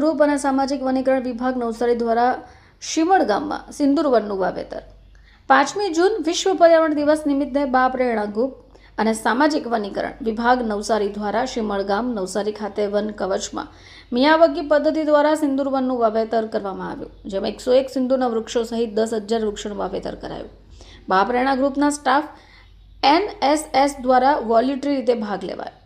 Group અને સામાજિક વનીકરણ વિભાગ નવસારી દ્વારા શિમળ ગામમાં સિંદૂર વનનું વાવેતર. પાંચમી જૂન વિશ્વ પર્યાવરણ દિવસ નિમિત્તે બા પ્રેરણા ગ્રુપ અને સામાજિક વનીકરણ વિભાગ નવસારી દ્વારા શિમળ ગામ નવસારી ખાતે વન કવચમાં મિયાવગી પદ્ધતિ દ્વારા સિંદૂર વનનું વાવેતર કરવામાં આવ્યું, જેમાં એકસો એક સિંદૂરના વૃક્ષો સહિત દસ હજાર વૃક્ષોનું વાવેતર કરાયું. બા પ્રેરણા ગ્રુપના સ્ટાફ એનએસએસ દ્વારા વોલ્યુટરી રીતે ભાગ લેવાયો.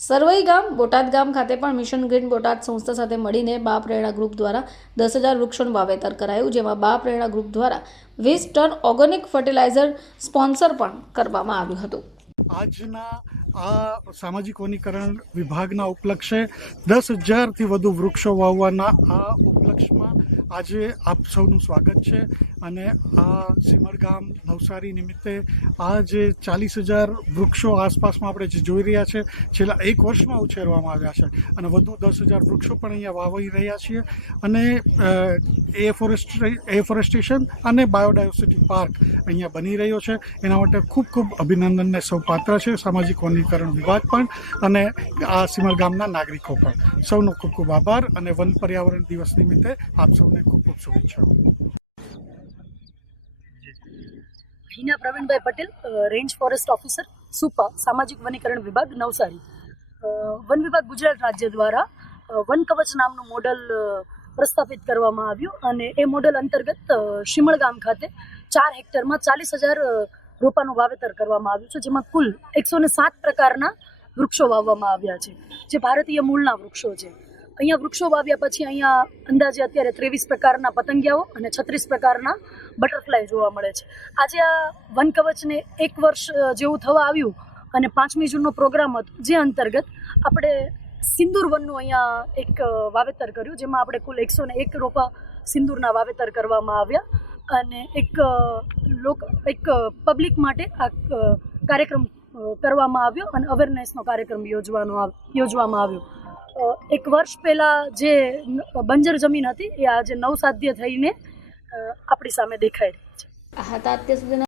સરવઈ ગામ, બોટાદ ગામ ખાતે પણ મિશન ગ્રીન બોટાદ સંસ્થા સાથે મળીને બા પ્રેરણા ગ્રુપ દ્વારા દસ હજાર વૃક્ષોનું વાવેતર કરાયું, જેમાં બા પ્રેરણા ગ્રુપ દ્વારા વીસ ટન ઓર્ગેનિક ફર્ટિલાઇઝર સ્પોન્સર પણ કરવામાં આવ્યું હતું. આજના આ સામાજિક વનીકરણ વિભાગના ઉપલક્ષે દસ હજારથી વધુ વૃક્ષો વાવવાના આ ઉપલક્ષમાં આજે આપ સૌનું સ્વાગત છે. અને આ સિમરગામ નવસારી નિમિત્તે આ જે ચાલીસ હજાર વૃક્ષો આસપાસમાં આપણે જે જોઈ રહ્યા છે, છેલ્લા એક વર્ષમાં ઉછેરવામાં આવ્યા છે. અને વધુ દસ હજાર વૃક્ષો પણ અહીંયા વાવી રહ્યા છીએ. અને એ ફોરેસ્ટ એફોરેસ્ટેશન અને બાયોડાયવર્સિટી પાર્ક અહીંયા બની રહ્યો છે. એના માટે ખૂબ ખૂબ અભિનંદનને સૌ પાત્ર છે સામાજિક વનીકરણ વિભાગ પણ અને આ સિમર ગામના નાગરિકો પણ. સૌનો ખૂબ ખૂબ આભાર અને વન પર્યાવરણ દિવસ નિમિત્તે આપ સૌને ખૂબ ખૂબ શુભેચ્છાઓ. Hina Pravinbhai Patel range forest officer, Supa, સામાજિક વનીકરણ વિભાગ, નવસારી. વન વિભાગ ગુજરાત રાજ્ય દ્વારા વન કવચ નામનું મોડલ પ્રસ્થાપિત કરવામાં આવ્યું અને એ મોડલ અંતર્ગત શિમળ ગામ ખાતે ચાર હેક્ટરમાં ચાલીસ હજાર રોપાનું વાવેતર કરવામાં આવ્યું છે, જેમાં કુલ એકસો ને સાત પ્રકારના વૃક્ષો વાવવામાં આવ્યા છે, જે ભારતીય મૂળના વૃક્ષો છે. અહીંયા વૃક્ષો વાવ્યા પછી અહીંયા અંદાજે અત્યારે ત્રેવીસ પ્રકારના પતંગિયાઓ અને છત્રીસ પ્રકારના બટરફ્લાય જોવા મળે છે. આજે આ વન કવચને એક વર્ષ જેવું થવા આવ્યું અને પાંચમી જૂનનો પ્રોગ્રામ હતો, જે અંતર્ગત આપણે સિંદૂર વનનું અહીંયા એક વાવેતર કર્યું, જેમાં આપણે કુલ એકસો ને એક રોપા સિંદૂરના વાવેતર કરવામાં આવ્યા. અને એક લોક, એક પબ્લિક માટે આ કાર્યક્રમ કરવામાં આવ્યો અને અવેરનેસનો કાર્યક્રમ યોજવાનો યોજવામાં આવ્યો. એક વર્ષ પહેલાં જે બંજર જમીન હતી એ આજે નવસાધ્ય થઈને આપણી સામે દેખાઈ રહી છે. હતા અત્યાર સુધીના